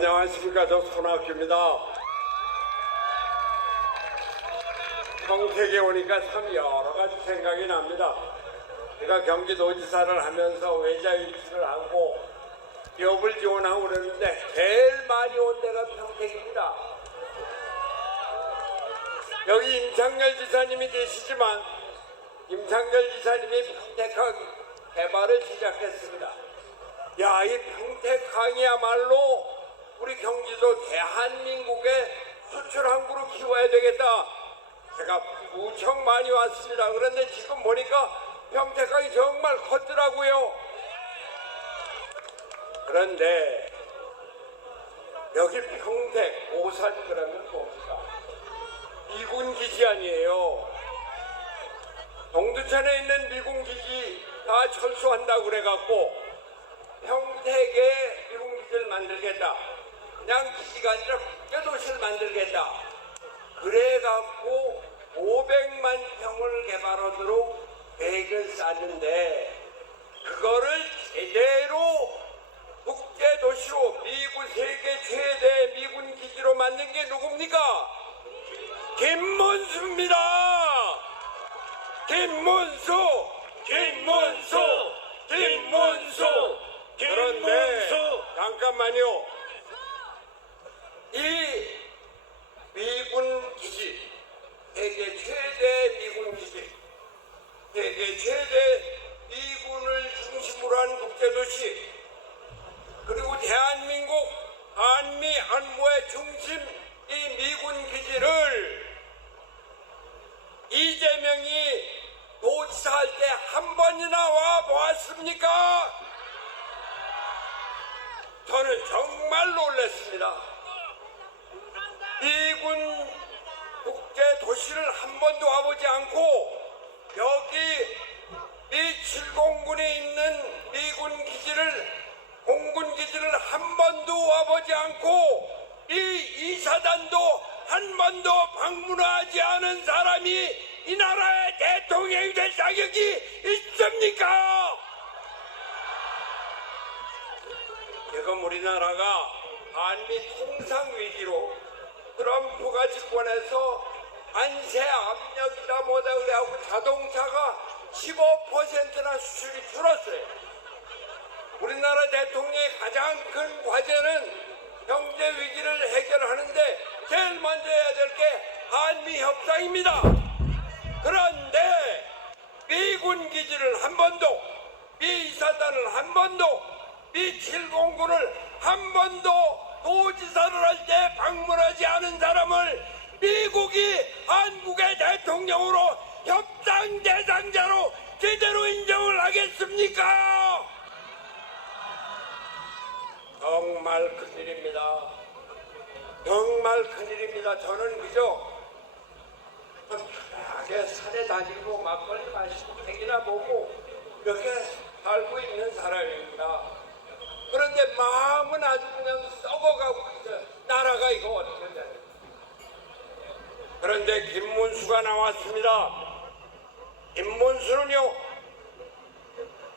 안녕하십니까. 저 손학규입니다. 평택에 오니까 참 여러 가지 생각이 납니다. 제가 경기도지사를 하면서 외자 유치를 하고 기업을 지원하고 그랬는데 제일 많이 온 데가 평택입니다. 여기 임창열 지사님이 계시지만 임창열 지사님이 평택항 개발을 시작했습니다. 야, 이 평택항이야말로 우리 경기도 대한민국의 수출 항구로 키워야 되겠다. 제가 무척 많이 왔습니다. 그런데 지금 보니까 평택항이 정말 컸더라고요. 그런데 여기 평택 오산 그러면 뭡니까? 미군 기지 아니에요. 동두천에 있는 미군 기지 다 철수한다고 그래갖고 평택에 미군 기지를 만들겠다. 그냥 기지가 아니라 국제도시를 만들겠다. 그래갖고 500만 평을 개발하도록 계획을 짰는데 그거를 제대로 국제도시로 미국 세계 최대 미군 기지로 만든 게 누굽니까? 김문수입니다. 김문수. 그런데 잠깐만요. 이 미군 기지, 세계 최대 미군 기지, 세계 최대 미군을 중심으로 한 국제도시, 그리고 대한민국 한미 안보의 중심 이 미군 기지를 이재명이 도지사할 때 한 번이나 와 보았습니까? 저는 정말 놀랐습니다. 미군 국제 도시를 한 번도 와보지 않고 여기 미 7공군에 있는 미군 기지를 공군 기지를 한 번도 와보지 않고 이 이사단도 한 번도 방문하지 않은 사람이 이 나라의 대통령이 될 자격이 있습니까? 지금 우리나라가 한미 통상 위기로 트럼프가 집권해서 관세 압력이다 뭐다 그래갖고 자동차가 15%나 수출이 줄었어요. 우리나라 대통령의 가장 큰 과제는 경제 위기를 해결하는데 제일 먼저 해야 될 게 한미 협상입니다. 그런데 미군 기지를 한 번도, 미 이사단을 한 번도, 미 7공군을 한 번도 도지사를 할 때 방문하지 않은 사람을 미국이 한국의 대통령으로 협상 대상자로 제대로 인정을 하겠습니까? 정말 큰일입니다. 정말 큰일입니다. 저는 그저 편하게 산에 다니고 막걸리 마시고 책이나 보고 이렇게 살고 있는 사람입니다. 그런데 마음은 아주 그냥 썩어가고 있어요. 나라가 이거 어떻게 돼요? 그런데 김문수가 나왔습니다. 김문수는요,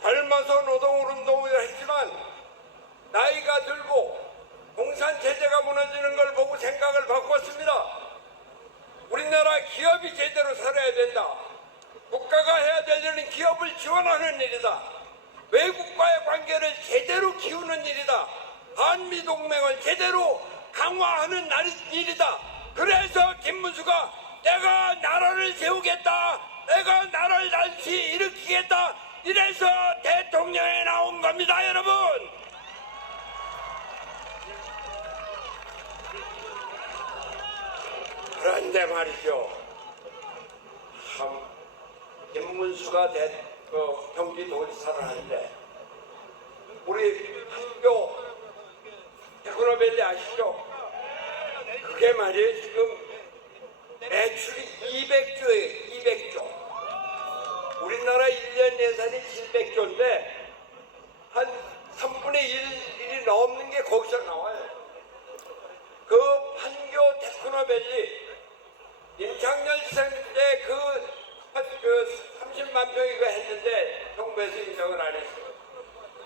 젊어서 노동운동을 했지만 나이가 들고 공산체제가 무너지는 걸 보고 생각을 바꿨습니다. 우리나라 기업이 제대로 살아야 된다. 국가가 해야 될 일은 기업을 지원하는 일이다. 외국과의 관계를 제대로 키우는 일이다. 한미동맹을 제대로 강화하는 일이다. 그래서 김문수가 내가 나라를 세우겠다. 내가 나라를 다시 일으키겠다. 이래서 대통령에 나온 겁니다, 여러분. 그런데 말이죠. 참 김문수가 경기도지사를 하는데 우리 판교 테크노밸리 아시죠? 그게 말이에요. 지금 매출이 200조예요. 200조. 우리나라 1년 예산이 700조인데 한 3분의 1이 넘는 게 거기서 나와요. 그 판교 테크노밸리 임창열 지사님 때 그 30만 평 이거 했는데 정부에서 인정을 안 했어요.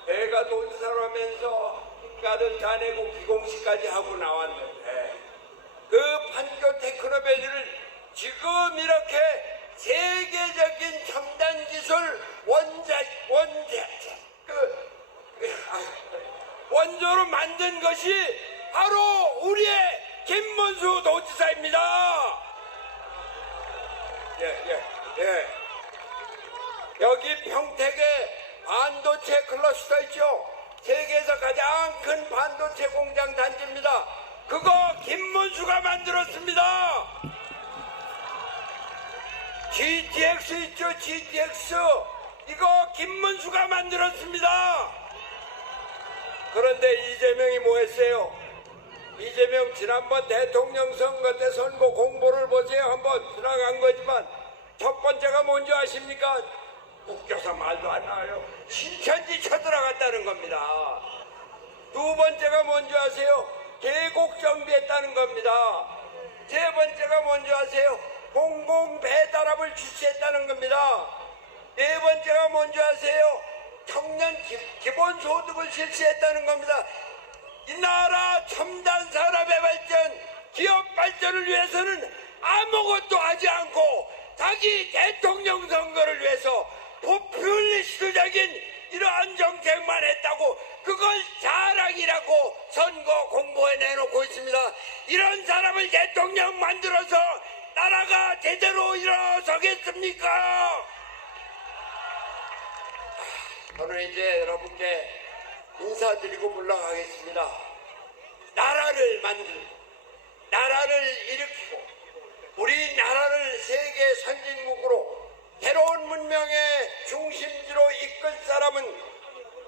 제가 도지사로 하면서 국가도 따내고 기공식까지 하고 나왔는데 그 판교 테크노밸리를 지금 이렇게 세계적인 첨단 기술 원조로 만든 것이 바로 우리의 김문수 도지사입니다. 예. 여기 평택에 반도체 클러스터 있죠. 세계에서 가장 큰 반도체 공장 단지입니다. 그거 김문수가 만들었습니다. GTX 있죠, GTX. 이거 김문수가 만들었습니다. 그런데 이재명이 뭐 했어요? 이재명 지난번 대통령 선거 때 선거 공보를 보세요. 한번 지나간 거지만 첫 번째가 뭔지 아십니까? 웃겨서 말도 안 나와요. 신천지 쳐들어갔다는 겁니다. 두 번째가 뭔지 아세요? 계곡 정비했다는 겁니다. 세 번째가 뭔지 아세요? 공공 배달압을 실시했다는 겁니다. 네 번째가 뭔지 아세요? 청년 기본소득을 실시했다는 겁니다. 이 나라 첨단 산업의 발전, 기업 발전을 위해서는 아무것도 하지 않고 자기 대통령 선거를 위해서 포퓰리스트적인 이러한 정책만 했다고 그걸 자랑이라고 선거 공보에 내놓고 있습니다. 이런 사람을 대통령 만들어서 나라가 제대로 일어서겠습니까? 저는 이제 여러분께 인사드리고 물러가겠습니다. 나라를 만들고 나라를 일으키고 우리나라를 세계 선진국으로 새로운 문명의 중심지로 이끌 사람은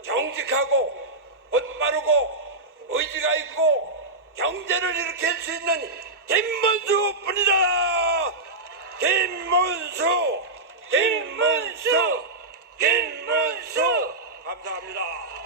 정직하고 곧바르고 의지가 있고 경제를 일으킬 수 있는 김문수뿐이다. 김문수 감사합니다.